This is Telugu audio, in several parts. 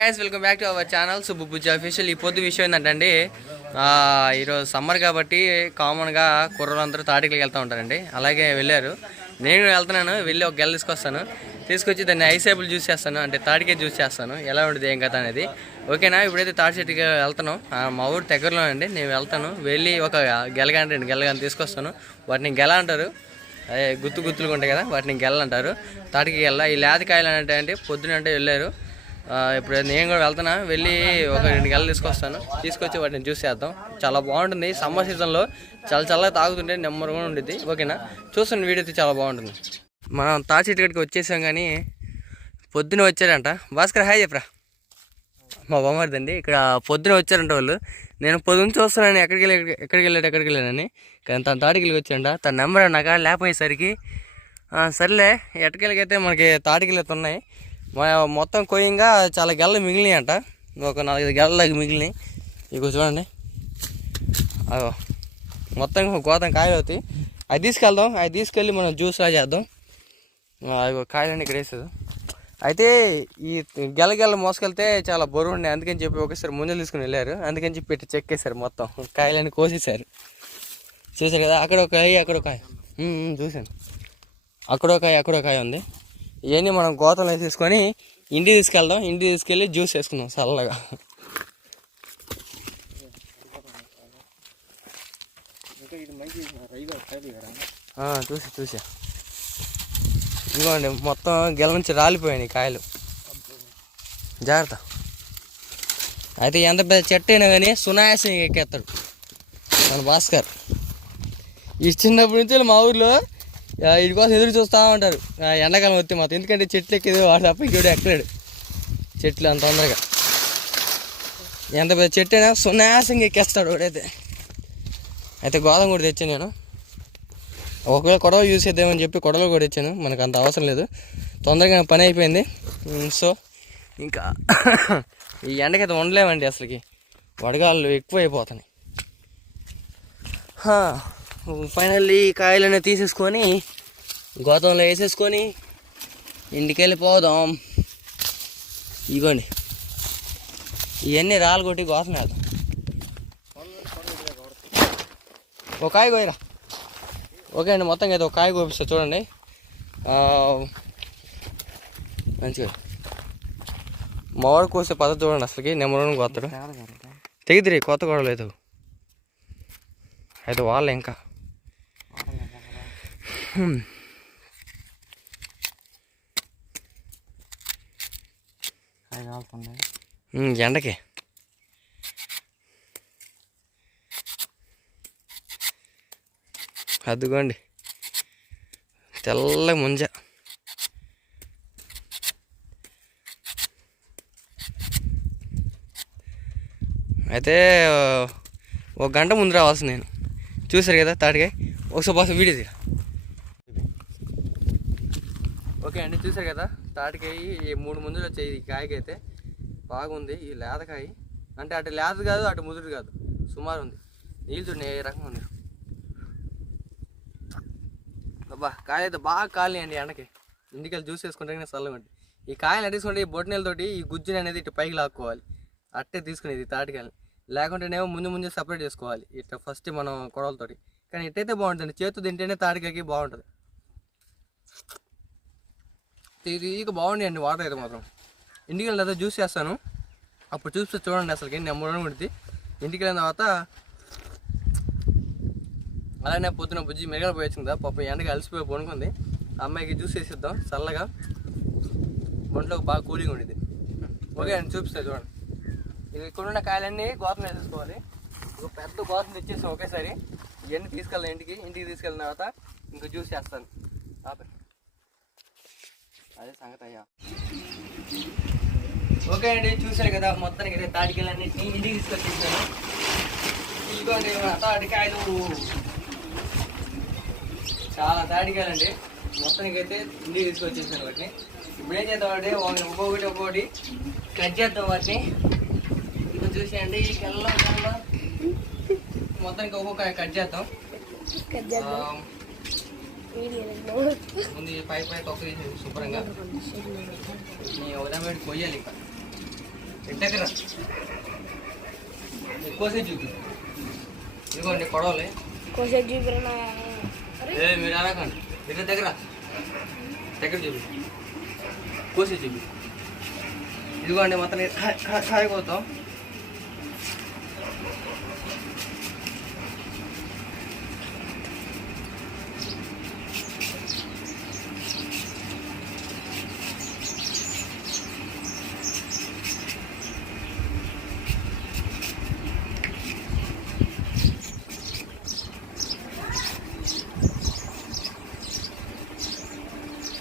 Guys welcome back to our channel Subbu official ఈ పొద్దు విషయం ఏంటంటే ఈరోజు సమ్మర్ కాబట్టి కామన్గా కుర్రలందరూ తాటికలకి వెళ్తూ ఉంటారండి. అలాగే వెళ్ళారు. నేను వెళ్తున్నాను వెళ్ళి ఒక గెల తీసుకొస్తాను. తీసుకొచ్చి దాన్ని ఐసేపులు జ్యూస్ చేస్తాను అంటే తాటికే జ్యూస్ చేస్తాను. ఎలా ఉంటుంది ఏం కథ అనేది. ఓకేనా ఇప్పుడైతే తాటి చెట్టుకి వెళ్తున్నాం. ఆ, మా ఊరు దగ్గరలో అండి నేను వెళ్తాను. వెళ్ళి ఒక గెలగాని రెండు గెలగాని తీసుకొస్తాను. వాటిని గెల అంటారు. అదే గుత్తు గుత్తులుగా ఉంటాయి కదా వాటిని గెల్ల అంటారు. తాటికి గెల్ల ఈ లేతకాయలు అంటే అంటే పొద్దున అంటే వెళ్ళారు. ఇప్పుడు నేను కూడా వెళ్తున్నా. వెళ్ళి ఒక రెండు గెలలు తీసుకొస్తాను. తీసుకొచ్చి వాటిని జ్యూస్ చేద్దాం. చాలా బాగుంటుంది. సమ్మర్ సీజన్లో చాలా చల్లగా తాగుతుంటే నెమ్మదిగా ఉండిద్ది. ఓకేనా? చూస్తున్న వీడియో అయితే చాలా బాగుంటుంది. మనం తాటి వచ్చేసాం కానీ పొద్దున వచ్చారంట. భాస్కర్ హాయ్ చెప్పరా. మా బొమ్మర్దండి. ఇక్కడ పొద్దున వచ్చారంట వాళ్ళు. నేను పొద్దున్న చూస్తున్నాను ఎక్కడికి వెళ్ళి ఎక్కడికి వెళ్ళాడు ఎక్కడికి వెళ్ళానని కానీ తన తాటికి వెళ్ళి వచ్చాడంట. తన నెంబర్ అన్నాక లేకపోయేసరికి సర్లే ఎట్టకెళ్ళకైతే మనకి తాటికెళ్ళి ఉన్నాయి మొత్తం కొయ్యంగా చాలా గెల్ల మిగిలినాయి అంట ఒక నాలుగైదు గెల్లలకి మిగిలినాయి. ఇక చూడండి. అగో. మొత్తం గోతం కాయలు అవుతాయి. అవి తీసుకెళ్దాం. అవి తీసుకెళ్ళి మనం జ్యూస్ లా చేద్దాం. అవి కాయలన్నీ ఇక్కడ వేసేది అయితే ఈ గెల గెల మోసుకెళ్తే చాలా బరువు ఉండే అందుకని చెప్పి ఒకసారి ముందు తీసుకుని వెళ్ళారు. అందుకని చెప్పి పెట్టి చెక్కేశారు మొత్తం. కాయలన్నీ కోసేశారు. చూసారు కదా? అక్కడ ఒక కాయ అక్కడ ఒక కాయ. చూశాను. అక్కడ ఒక కాయ అక్కడ ఒక కాయ ఉంది. ఇవన్నీ మనం గోతంలో తీసుకొని ఇంటికి తీసుకెళ్దాం. ఇంటికి తీసుకెళ్ళి జ్యూస్ వేసుకుందాం చల్లగా చూసి చూసా చూసా. ఇదిగోండి మొత్తం గెల నుంచి రాలిపోయాయి కాయలు. జాగ్రత్త. అయితే ఎంత పెద్ద చెట్టు అయినా కానీ సునాయాసం ఎక్కేస్తాడు మన భాస్కర్. ఇచ్చినప్పటి చిన్నప్పటి నుంచి మా ఊర్లో వీడి కోసం ఎదురు చూస్తూ ఉంటారు. ఎండాకాలం వస్తే మాత్రం. ఎందుకంటే చెట్లు ఎక్కేది వాడు తప్ప ఇంకోటి ఎక్కలేడు. చెట్లు అంత తొందరగా. ఎంత పెద్ద చెట్టు అయినా సునాయాసంగా ఎక్కేస్తాడు వాడైతే. అయితే గోధుమ కూడా తెచ్చాను నేను. ఒకవేళ కొడవ యూజ్ చేద్దామని చెప్పి కొడవలు కూడా ఇచ్చాను మనకు అంత అవసరం లేదు. తొందరగా పని అయిపోయింది. సో ఇంకా ఈ ఎండకైతే ఉండలేమండి అసలుకి. వడగాళ్ళు ఎక్కువ అయిపోతున్నాయి ఫైనల్లీ కాయలన్నీ తీసేసుకొని గోతంలో వేసేసుకొని ఇంటికి వెళ్ళిపోదాం ఇగోండి. ఇవన్నీ రాళ్ళు కొట్టి గోతం వేద్దాం. ఒక కాయ కోయరా ఓకే అండి మొత్తం అయితే ఒక కాయ కోపిస్తా చూడండి. మంచిగా. మా కోసే పద్ధతి చూడండి అసలుకి నెంబర్ వన్ కోస్తాడు తెగిదిరి కొత్త గొడవలు అయితే అయితే వాళ్ళే ఇంకా. ఎండకి అదిగోండి తెల్ల ముంజ అయితే ఒక గంట ముందు రావాల్సి నేను చూసారు కదా తాటికాయ ఒకసారి బాస్ వీడియో తీరా చూసారు కదా తాటికాయ ఈ మూడు ముందులు వచ్చాయి ఈ కాయకైతే. బాగుంది ఈ లేతకాయ. అంటే అటు లేత కాదు అటు ముదురు కాదు. సుమారు ఉంది. నీళ్ళు చూడండి ఏ రకంగా ఉంది అబ్బా కాయలు అయితే బాగా కాలినాయండి ఎండకి. ఇంటికి వెళ్ళి జ్యూస్ వేసుకుంటే చల్లగా ఈ కాయలు అట్టేసుకుంటే ఈ బొట్టనీళ్ళతోటి ఈ గుజ్జుని అనేది ఇటు పైకి లాక్కోవాలి. అట్టే తీసుకునేది తాటికాయలు లేకుంటేనేమో ముందు ముందు సపరేట్ చేసుకోవాలి. ఇట్లా ఫస్ట్ మనం కొడవలతోటి. కానీ ఇట్టయితే బాగుంటుంది. చేతు తింటేనే తాటికాయకి బాగుంటుంది. ఇది ఇక వాటర్ అయితే మాత్రం. ఇంటికి వెళ్ళిన తర్వాత జ్యూస్ చేస్తాను. అప్పుడు చూస్తే చూడండి అసలు అసలుకి నెంబర్ వన్ ఉంటుంది ఇంటికి వెళ్ళిన తర్వాత అలానే పొద్దున బుజ్జి మెరగలు పోయొచ్చింది కదా పాపం ఎండగా అలసిపోయి పడుకుంది. అమ్మాయికి జ్యూస్ వేసిద్దాం చల్లగా. ఒంట్లో బాగా కూలింగ్ ఉండేది ఓకే అండి చూపిస్తాను చూడండి. ఇది ఇక్కడ ఉన్న కాయలన్నీ గోతం వేసేసుకోవాలి. ఒక పెద్ద గోతం తెచ్చేసాం ఒకేసారి. ఇవన్నీ తీసుకెళ్ళాను ఇంటికి ఇంటికి తీసుకెళ్ళిన తర్వాత ఇంకా జ్యూస్ చేస్తాను. ఆపే. అదే సంగతి అయ్యా. ఓకే అండి చూసారు కదా మొత్తానికి అయితే తాటికాయలన్నింటినీ ఇంటికి తీసుకొచ్చేసాను. మా తాటికాయలు. చాలా తాటికాయలండి. మొత్తానికి అయితే ఇంటికి తీసుకొచ్చేసాను వాటిని. ఇప్పుడు ఏం చేద్దాం అంటే ఒకటి ఒక్కొక్కటి ఒక్కొక్కటి కట్ చేద్దాం వాటిని. ఇంకా చూసేయండి ఈ కళ్ళలో కళ్ళలో. మొత్తానికి ఒక్కొక్క కట్ చేద్దాం. ముందు ఈ పై పై తొక్క తీసి శుభ్రంగా. నీ ఉదయం పెట్టి కొయ్యాలి ఇంకా. దగ్గర ఎక్కువసేపు చూపి. ఇదిగోండి కొడవలే. కోసేపు చూపిరా ఏ మీరు అనకండి ఇట్లా దగ్గర. దగ్గర చూపి. కోసి చూపి. ఇదిగోండి మొత్తం కాయపోతాం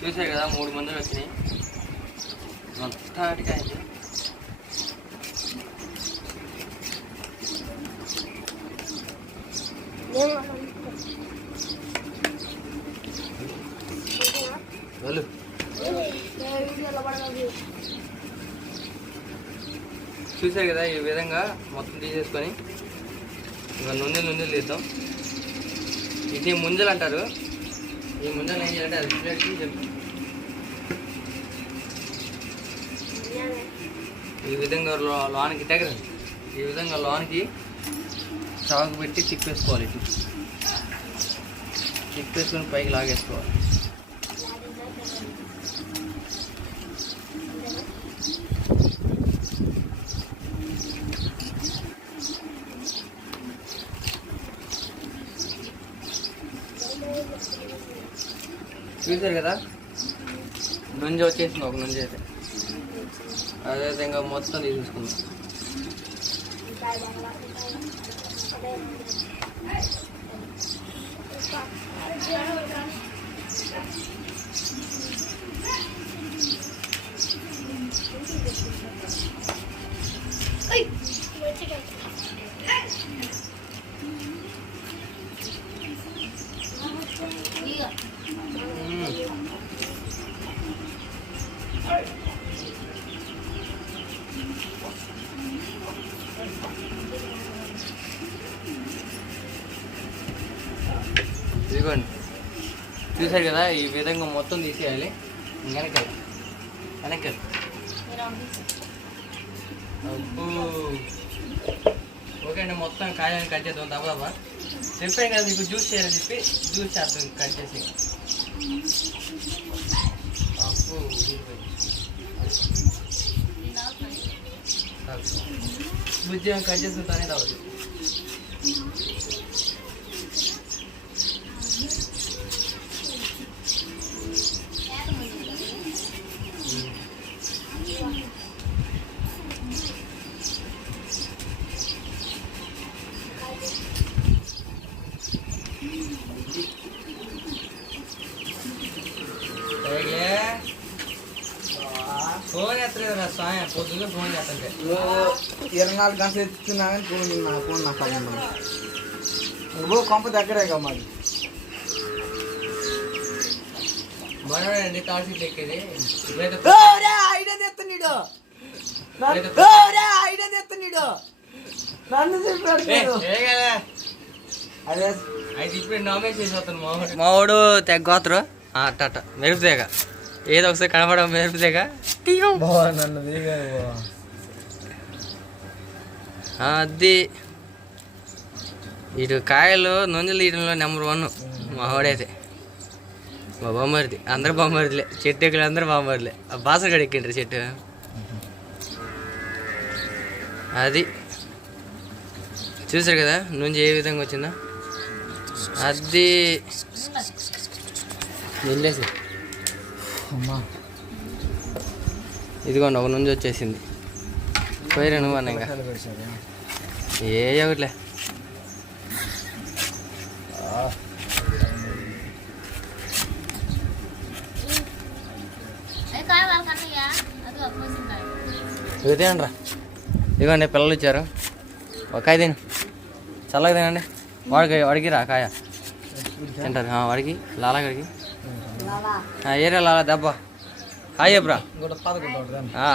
చూసారు కదా మూడు మందులు వచ్చినాయి. మొత్తం కాయ వెళ్ళు. చూసారు కదా ఈ విధంగా మొత్తం తీసేసుకొని ఇంకా నుండి నుండి తీద్దాం. ఇది ముంజలు అంటారు. ఈ ముంజలు ఏం చేయాలంటే అది ప్లేట్కి చెప్పు ఈ విధంగా లో- లోనికి దగ్గర ఈ విధంగా లోనికి చాకు పెట్టి తిప్పేసుకోవాలి ఇటు. తిప్పేసుకొని పైకి లాగేసుకోవాలి. చూసారు కదా? నుంజ వచ్చేసింది ఒక నుంజ అయితే. అదేవిధంగా మొత్తం తీసుకుందాం మ్మ్. ఇదిగోండి చూసారు కదా ఈ విధంగా మొత్తం తీసేయాలి. వెనక వెనక అబ్బో. ఓకే అండి మొత్తం కాయలను కట్ చేద్దాం దబదబా చెప్పాను కదా మీకు జ్యూస్ చేయాలని చెప్పి జ్యూస్ చేద్దాం కట్ చేసి. అబ్బో బుజ్జి కట్ చేసుకుంటానే రావాలి ఫోన్ ఎత్తలేదు స్వామి పొద్దున్న ఫోన్ చేస్తుంటే. ఇరవై నాలుగు గంటలు ఎత్తున్నా కానీ ఫోన్ నా ఫోన్ నా. సంబంధం నువ్వు కొంప మాది మనోడండి తాడు సీట్ ఎక్కేది ఇప్పుడైతే ఐడియా తెస్తున్నాడు లేదు. ఐడియా తెస్తున్నాడు నన్ను చెప్పాడు ఏ, ఏ కదా? అదే. అయితే ఇప్పుడు నామినేట్ చేసి వస్తాను మావాడు మావాడు తెగ్గోతరు అట్ట మెరుపు తెగ. ఏదో ఒకసారి కనపడ మెరుపు తెగ. నన్ను అది. ఇటు కాయలు నొంజలు తీయడంలో నెంబర్ వన్. మావాడైతే మా బొమ్మరిది. అందరు బొమ్మరిదిలే. చెట్టు ఎక్కలు అందరు బొమ్మరిలే ఆ బాసగడ ఎక్కిండ్రు చెట్టు. అది. చూసారు కదా నుంచి ఏ విధంగా వచ్చిందో? అది. వెళ్ళేసి ఇదిగోండి ఒక నుంచి వచ్చేసింది. పోయిరా నువ్వు అన్న ఇంకా ఏ ఒకట్లే. ఇవి తినండి రా. ఇదిగోండి పిల్లలు ఇచ్చారు. ఒక కాయ తిను. చల్లగా తినండి. వాడికి వాడికి రా కాయ. తింటారు. వాడికి లాలా గడికి ఆ, ఏరియా లాలా దెబ్బ. హాయ్ ఎబ్రా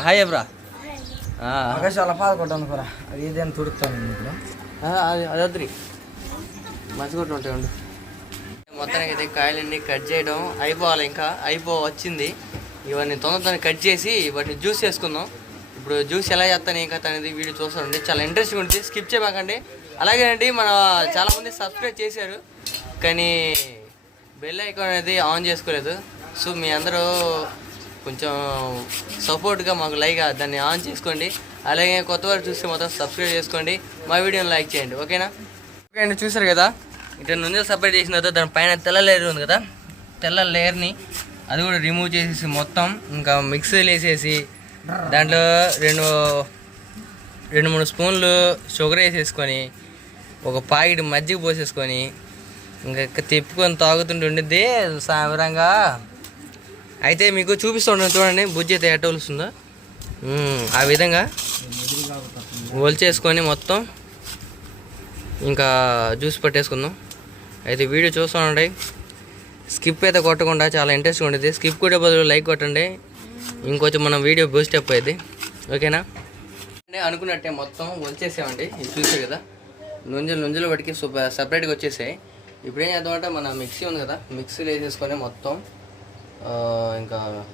హాయ్ ఎబ్రా ఆ, ఆకాశాల పాదకొట్టాను కూడా అది ఏదైనా తుడుతాను అది అది వద్దురి. మంచిగా ఉంటాయి ఉండు. మొత్తానికి అయితే కాయలన్నీ కట్ చేయడం అయిపోవాలి ఇంకా. అయిపో వచ్చింది. ఇవన్నీ తొందర తొందర కట్ చేసి వాటిని జ్యూస్ చేసుకుందాం. ఇప్పుడు జ్యూస్ ఎలా చేస్తాను ఏం కథ అనేది వీడియో చూస్తానండి చాలా ఇంట్రెస్టింగ్ ఉంటుంది. స్కిప్ చేయమాకండి. అలాగే అండి మన చాలామంది సబ్స్క్రైబ్ చేశారు. కానీ బెల్ ఐకాన్ అనేది ఆన్ చేసుకోలేదు. సో మీ అందరూ కొంచెం సపోర్ట్గా మాకు లైక్ దాన్ని ఆన్ చేసుకోండి. అలాగే కొత్త వారు చూస్తే మొత్తం సబ్స్క్రైబ్ చేసుకోండి. మా వీడియోని లైక్ చేయండి. ఓకేనా? ఓకే అండి చూసారు కదా? ఇట్లా నుండి సపరేట్ చేసిన తర్వాత దాని పైన తెల్ల లేయర్ ఉంది కదా? తెల్ల లేయర్ని అది కూడా రిమూవ్ చేసేసి మొత్తం ఇంకా మిక్సీలు వేసేసి దాంట్లో రెండు రెండు మూడు స్పూన్లు షుగర్ వేసేసుకొని ఒక పాకెట్ మజ్జిగ పోసేసుకొని ఇంకా తిప్పుకొని తాగుతుంటే ఉండిద్ది. సాయంత్రంగా అయితే మీకు చూపిస్తుంటాను చూడండి బుజ్జి అయితే ఎట్ట వస్తుందో ఆ విధంగా ఒలిచేసుకొని మొత్తం ఇంకా జ్యూస్ పట్టేసుకుందాం. అయితే వీడియో చూస్తుండండి స్కిప్ అయితే కొట్టకుండా చాలా ఇంట్రెస్ట్గా ఉండేది. స్కిప్ కూడా బదులు లైక్ కొట్టండి. ఇంకొంచెం మనం వీడియో బూస్ట్ అప్ అయింది ఓకేనా? అంటే అనుకున్నట్టే మొత్తం వచ్చేసామండి ఇది చూసే కదా. నుంజలు నుంజలు పట్టుకి సూపర్ సపరేట్గా వచ్చేసాయి. ఇప్పుడు ఏం చేద్దామంటే మన మిక్సీ ఉంది కదా. మిక్సీలో వేసేసుకొని మొత్తం ఇంకా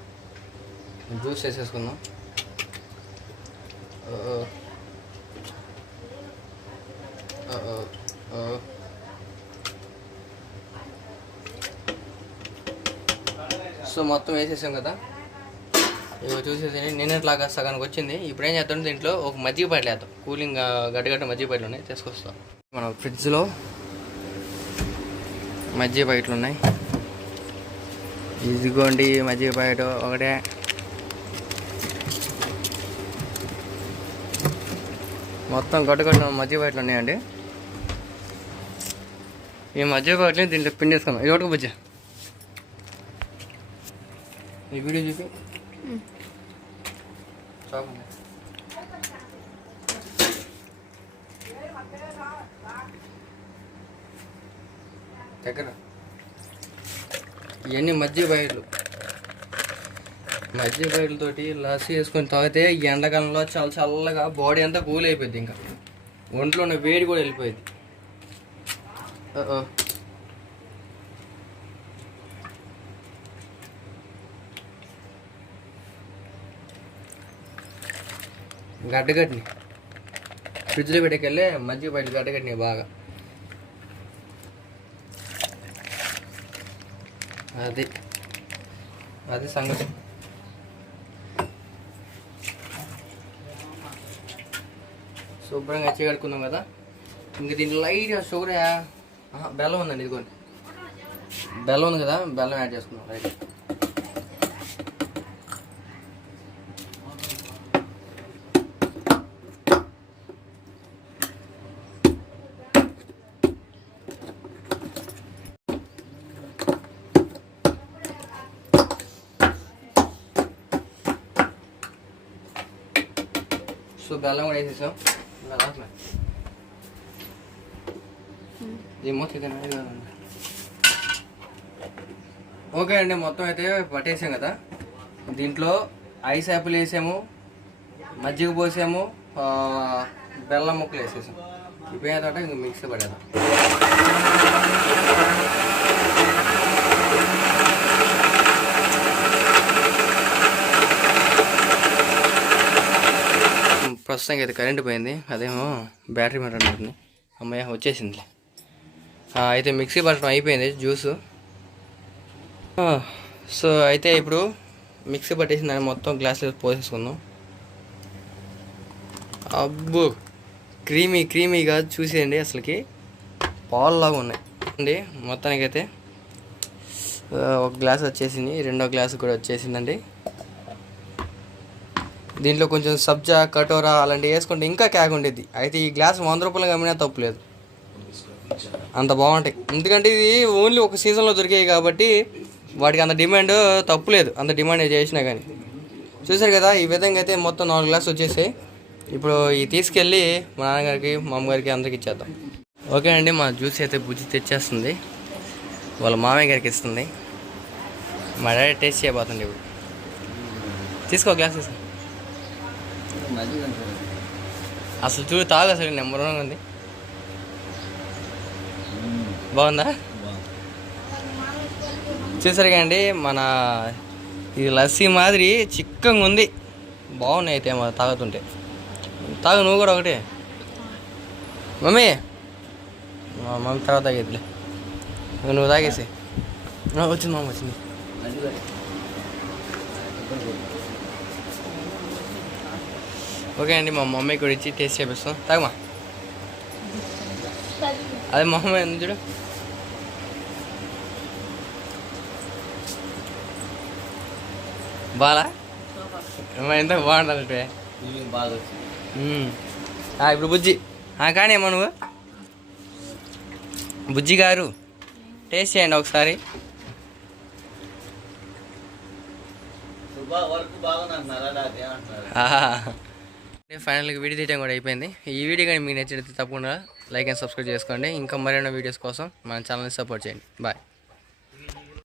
జ్యూస్ వేసేసుకుందాం. ఆ, ఆ, ఆ, ఆ. సో మొత్తం వేసేసాం కదా. ఇవి చూసేసి నిన్నట్లాగా సగానికి వచ్చింది. ఇప్పుడు ఏం చేద్దాం దీంట్లో ఒక మజ్జిగ ప్యాకెట్ వేద్దాం. కూలింగ్ గడ్డగడ్డ మజ్జిగ ప్యాకెట్లు ఉన్నాయి. తీసుకొస్తాం. మన ఫ్రిడ్జ్లో మజ్జిగ ప్యాకెట్లు ఉన్నాయి. ఇదిగోండి మజ్జిగ ప్యాకెట్ ఒకటే. మొత్తం గడ్డగడ్డ మజ్జిగ ప్యాకెట్లు ఉన్నాయండి. ఈ మజ్జిగ ప్యాకెట్ని దీంట్లో పిండేసుకున్నాం ఇది ఒకటి బుజ్జా ఈ వీడియో చూపి. చాపు. దగ్గర. ఇవన్నీ మజ్జిగ బయలు మజ్జిగ బయలుతోటి లస్సీ వేసుకొని తాగితే ఎండాకాలంలో చాలా చల్లగా బాడీ అంతా కూల్ అయిపోయింది ఇంకా. ఒంట్లో ఉన్న వేడి కూడా వెళ్ళిపోయింది. గడ్డగడ్ని ఫ్రిడ్జ్లో పెట్టకెళ్ళి మంచిగా బయట గడ్డగడ్ని బాగా. అది. అది సంగతి. శుభ్రంగా చేయగడుకున్నాం కదా. ఇంక దీంట్లో లైట్ షుగర్ బెల్లం ఉందండి ఇదిగోండి. బెల్లం ఉంది కదా బెల్లం యాడ్ చేసుకున్నాం రైట్ సో బెల్లం కూడా వేసేసాం. ఇంకా ఏమో చికెన్ ఓకే అండి మొత్తం అయితే పట్టేసాం కదా. దీంట్లో ఐస్ యాపిల్ వేసాము మజ్జిగ పోసాము బెల్లం ముక్కలు వేసేసాం. ఇప్పుడు తర్వాత ఇంక మిక్సీ పడేదాం ప్రస్తుతానికి అయితే కరెంట్ పోయింది. అదేమో బ్యాటరీ మాట ఉంటుంది అమ్మయ్య వచ్చేసింది అయితే మిక్సీ పట్టడం అయిపోయింది జ్యూసు. సో అయితే ఇప్పుడు మిక్సీ పట్టేసింది దాన్ని మొత్తం గ్లాసులో పోసేసుకుందాం. అబ్బో క్రీమీ క్రీమీగా చూసేయండి అసలుకి. పాలులాగా ఉన్నాయి. అండి మొత్తానికైతే ఒక గ్లాస్ వచ్చేసింది రెండో గ్లాస్ కూడా వచ్చేసిందండి. దీంట్లో కొంచెం సబ్జా కటోరా అలాంటివి వేసుకుంటే ఇంకా క్యాగ్ ఉండేది. అయితే ఈ గ్లాస్ వంద రూపాయలు అమ్మినా తప్పులేదు అంత బాగుంటాయి. ఎందుకంటే ఇది ఓన్లీ ఒక సీజన్లో దొరికాయి కాబట్టి వాటికి అంత డిమాండ్ తప్పులేదు అంత డిమాండ్ చేసినా కానీ. చూసారు కదా ఈ విధంగా అయితే మొత్తం నాలుగు గ్లాస్ వచ్చేసాయి. ఇప్పుడు ఈ తీసుకెళ్ళి మా నాన్నగారికి మా అమ్మగారికి అందరికి ఇచ్చేద్దాం. ఓకే అండి మా జ్యూస్ అయితే బుజ్జి తెచ్చేస్తుంది. వాళ్ళ మామయ్య గారికి ఇస్తుంది. మా డాడీ టేస్ట్ చేయబోతుంది ఇప్పుడు. తీసుకో గ్లాస్ తీసుకో. అసలు చూడు తాగు అసలు నెంబర్ వన్ ఉంది. బాగుందా? చూసారు అండి మన ఇది లస్సీ మాదిరి చిక్కగా ఉంది. బాగున్నాయి అయితే మా తాగుతుంటే. తాగు నువ్వు కూడా ఒకటి. మమ్మీ. మా మమ్మీ తర్వాత తాగేదిలే నువ్వు తాగేసి. మమ్మీ వచ్చింది మామ వచ్చింది. ఓకే అండి మా మమ్మీ కూడా ఇచ్చి టేస్ట్ చేపిస్తాం. తాగమా? అదే మా మమ్మీ ఉంది చూడు. బాలా? ఎంత బాగుండాలంటే బాగా వచ్చింది. మ్మ్. ఆ, ఇప్పుడు బుజ్జి. కానీ ఏమో నువ్వు? బుజ్జి గారు టేస్ట్ చేయండి ఒకసారి. వర్క్ నేను ఫైనల్గా వీడియో తీయడం కూడా అయిపోయింది. ఈ వీడియో కానీ మీకు నచ్చినట్టు తప్పకుండా లైక్ అండ్ సబ్స్క్రైబ్ చేసుకోండి. ఇంకా మరిన్ని వీడియోస్ కోసం మన ఛానల్ని సపోర్ట్ చేయండి. బాయ్